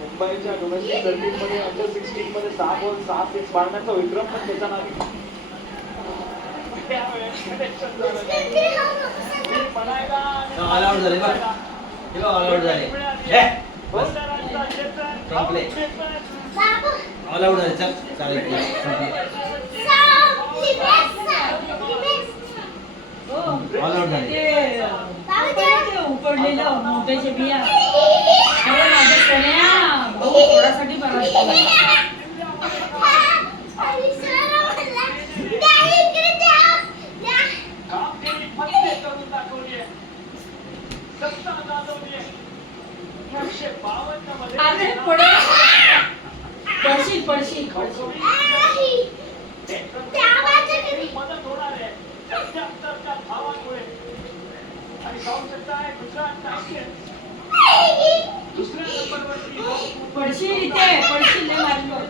मुंबईच्या डोमेस्टिक सर्किटमध्ये अंडर 16 मध्ये 6 बॉल 6 सिक्स मारण्याचा विक्रम पण त्याच्या नावे ऑल आउट झाले बघ ऑल आउट झाले ऑल आउट झाले चल चालेल ऑल आउट झाले उकडलेलं मोठ्याचे बिया अरे माझ्या सोन्या भाऊ थोडासाठी पडशील पडशील मदत होणार आहे त्या भावामुळे आणि जाऊ शकता आहे गुजरात टायटन्स दुसऱ्या नंबरवरती पडशील इथे पडशील नाही मारलो